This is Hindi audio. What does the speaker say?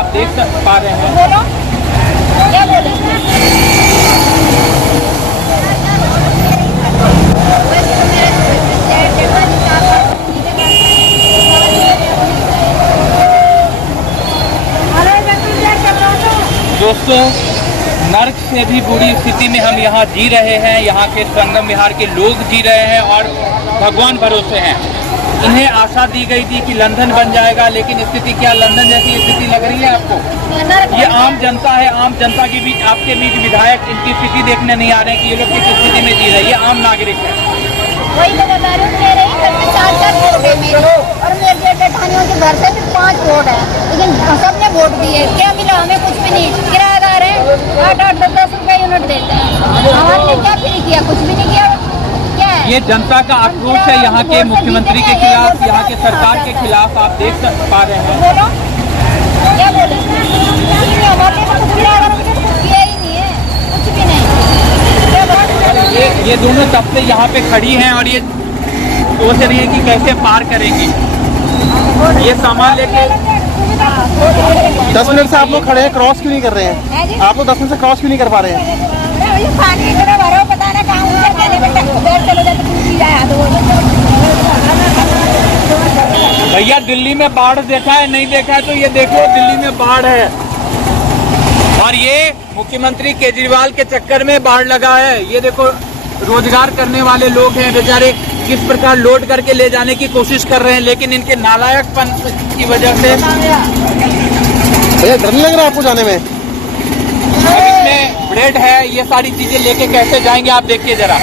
आप देख पा रहे हैं। बोलो क्या बोले? दोस्तों, नर्क से भी बुरी स्थिति में हम यहाँ जी रहे हैं। यहाँ के संगम विहार के लोग जी रहे हैं और भगवान भरोसे हैं। इन्हें आशा दी गई थी कि लंदन बन जाएगा, लेकिन स्थिति क्या लंदन जैसी स्थिति लग रही है आपको? ये आम जनता है, आम जनता के बीच आपके बीच विधायक इनकी स्थिति देखने नहीं आ रहे हैं कि ये लोग किस स्थिति में जी रहे हैं। ये आम नागरिक है। वही तो बता रही हूँ, मेरे ही घर में 4 वोट है मेरे, और मेरे जेठानियों के घर से भी 5 वोट है, लेकिन सबने वोट दिए। क्या मिला हमें? कुछ भी नहीं। किराएदार है 8-8, 10 रुपए यूनिट देते हैं। हमारे क्या फ्री किया? कुछ भी नहीं किया। क्या है ये जनता का आक्रोश है यहाँ के मुख्यमंत्री के खिलाफ, यहाँ के सरकार के खिलाफ। आप देख पा रहे हैं। बोलो क्या बोले? हमारे कुछ किया ही नहीं है, कुछ भी नहीं। ये दोनों तब से यहाँ पे खड़ी हैं और ये सोच रही है कि कैसे पार करेंगी। ये सामान लेके 10 मिनट से आप लोग खड़े हैं, क्रॉस क्यों नहीं कर रहे हैं? आप लोग 10 मिनट से क्रॉस क्यों नहीं कर पा रहे हैं? भैया, दिल्ली में बाढ़ देखा है? नहीं देखा है तो ये देखो, दिल्ली में बाढ़ है और ये मुख्यमंत्री केजरीवाल के चक्कर में बाढ़ लगा है। ये देखो, रोजगार करने वाले लोग हैं बेचारे, किस प्रकार लोड करके ले जाने की कोशिश कर रहे हैं, लेकिन इनके नालायकपन की वजह से। भैया, डर नहीं लग रहा आपको जाने में? अब इसमें ब्रेड है, ये सारी चीजें लेके कैसे जाएंगे आप देखिए जरा।